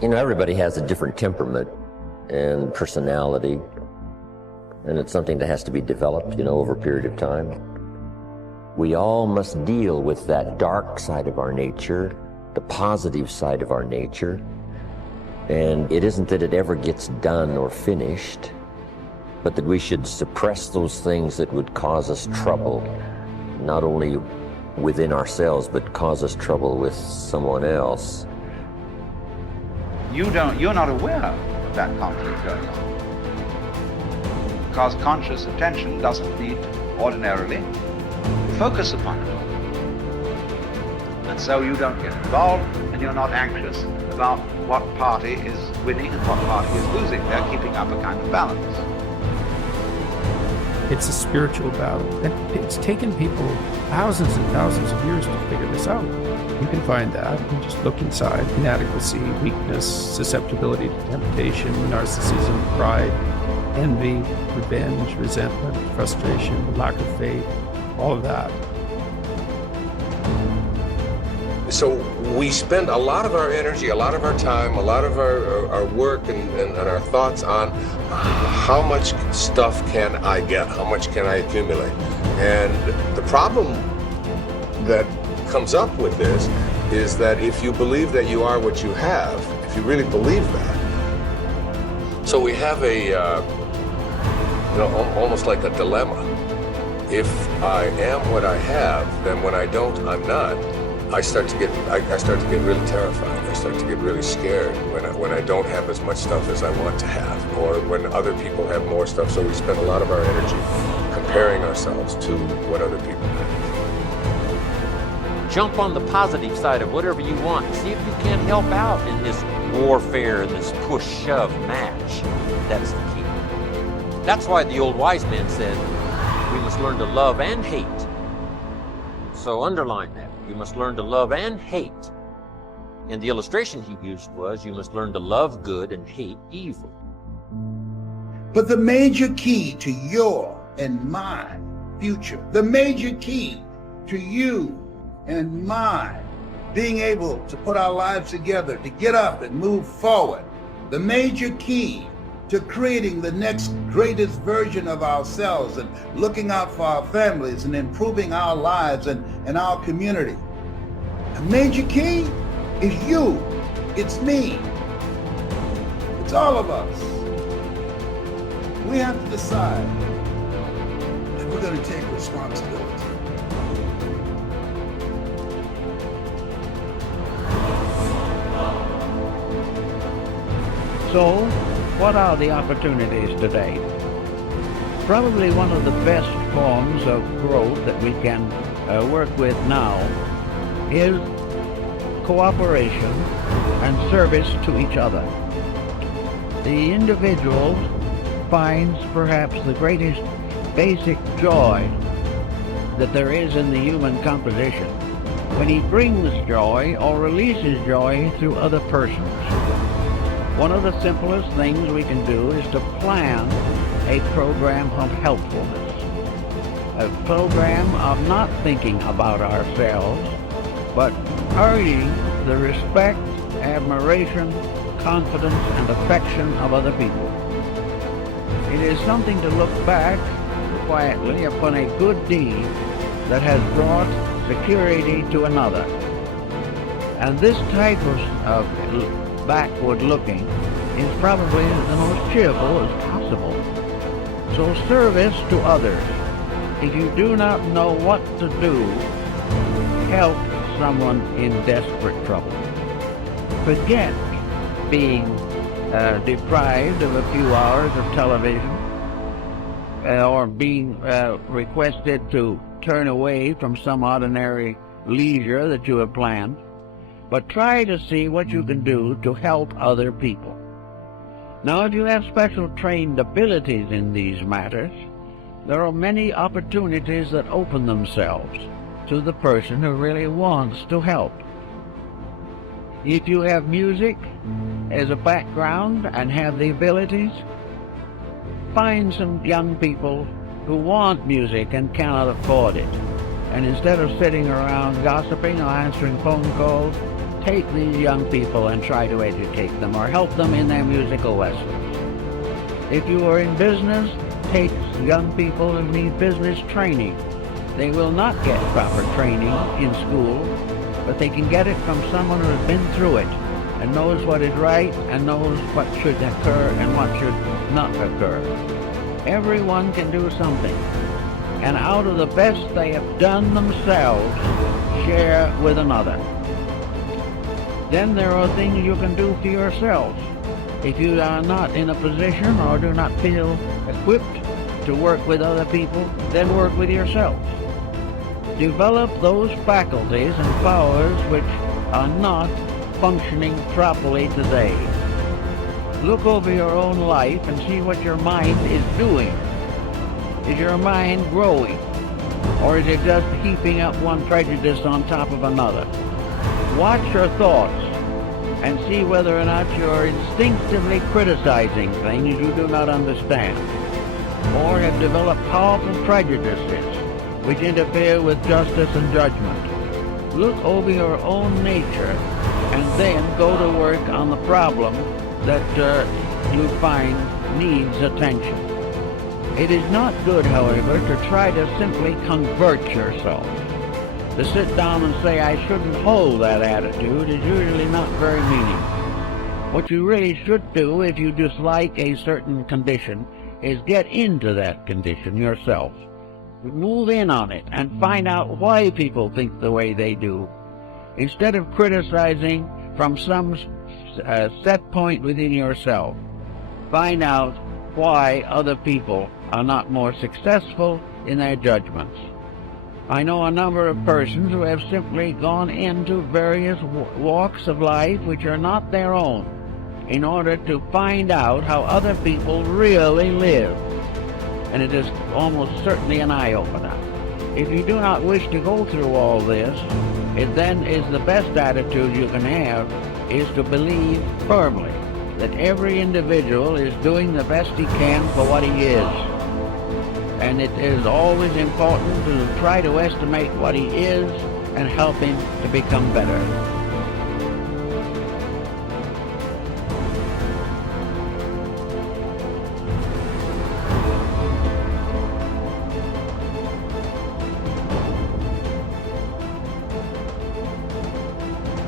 You know, everybody has a different temperament and personality, and it's something that has to be developed, you know, over a period of time. We all must deal with that dark side of our nature, the positive side of our nature, and it isn't that it ever gets done or finished, but that we should suppress those things that would cause us trouble, not only within ourselves, but cause us trouble with someone else. You're not aware of that conflict going on, because conscious attention doesn't need ordinarily to focus upon it. And so you don't get involved, and you're not anxious about what party is winning and what party is losing. They're keeping up a kind of balance. It's a spiritual battle, and it's taken people thousands and thousands of years to figure this out. You can find that and just look inside. Inadequacy, weakness, susceptibility to temptation, narcissism, pride, envy, revenge, resentment, frustration, lack of faith, all of that. So we spend a lot of our energy, a lot of our time, a lot of our work and our thoughts on how much stuff can I get, how much can I accumulate. And the problem that comes up with this is that if you believe that you are what you have, if you really believe that, so we have a, almost like a dilemma. If I am what I have, then when I don't, I'm not. I start to get really terrified. I start to get really scared when I don't have as much stuff as I want to have, or when other people have more stuff. So we spend a lot of our energy comparing ourselves to what other people have. Jump on the positive side of whatever you want. See if you can't help out in this warfare, in this push-shove match. That's the key. That's why the old wise man said, we must learn to love and hate. So underline that. You must learn to love and hate. And the illustration he used was, you must learn to love good and hate evil. But the major key to your and my future, the major key to you and mine being able to put our lives together, to get up and move forward, the major key to creating the next greatest version of ourselves and looking out for our families and improving our lives and our community. The major key is you. It's me. It's all of us. We have to decide that we're going to take responsibility. So, what are the opportunities today? Probably one of the best forms of growth that we can work with now is cooperation and service to each other. The individual finds perhaps the greatest basic joy that there is in the human composition when he brings joy or releases joy through other persons. One of the simplest things we can do is to plan a program of helpfulness, a program of not thinking about ourselves, but earning the respect, admiration, confidence, and affection of other people. It is something to look back quietly upon a good deed that has brought security to another. And this type of backward looking is probably the most cheerful as possible. So service to others. If you do not know what to do, help someone in desperate trouble. Forget being deprived of a few hours of television or being requested to turn away from some ordinary leisure that you have planned. But try to see what you can do to help other people. Now, if you have special trained abilities in these matters, there are many opportunities that open themselves to the person who really wants to help. If you have music as a background and have the abilities, find some young people who want music and cannot afford it. And instead of sitting around gossiping or answering phone calls, take these young people and try to educate them or help them in their musical lessons. If you are in business, take young people who need business training. They will not get proper training in school, but they can get it from someone who has been through it and knows what is right and knows what should occur and what should not occur. Everyone can do something, and out of the best they have done themselves, share with another. Then there are things you can do for yourselves. If you are not in a position or do not feel equipped to work with other people, then work with yourselves. Develop those faculties and powers which are not functioning properly today. Look over your own life and see what your mind is doing. Is your mind growing? Or is it just heaping up one prejudice on top of another? Watch your thoughts and see whether or not you're instinctively criticizing things you do not understand, or have developed powerful prejudices which interfere with justice and judgment. Look over your own nature and then go to work on the problem that you find needs attention. It is not good, however, to try to simply convert yourself. To sit down and say, I shouldn't hold that attitude, is usually not very meaningful. What you really should do if you dislike a certain condition is get into that condition yourself. Move in on it and find out why people think the way they do. Instead of criticizing from some set point within yourself, find out why other people are not more successful in their judgments. I know a number of persons who have simply gone into various walks of life which are not their own in order to find out how other people really live. And it is almost certainly an eye-opener. If you do not wish to go through all this, it then is the best attitude you can have is to believe firmly that every individual is doing the best he can for what he is. And it is always important to try to estimate what he is and help him to become better.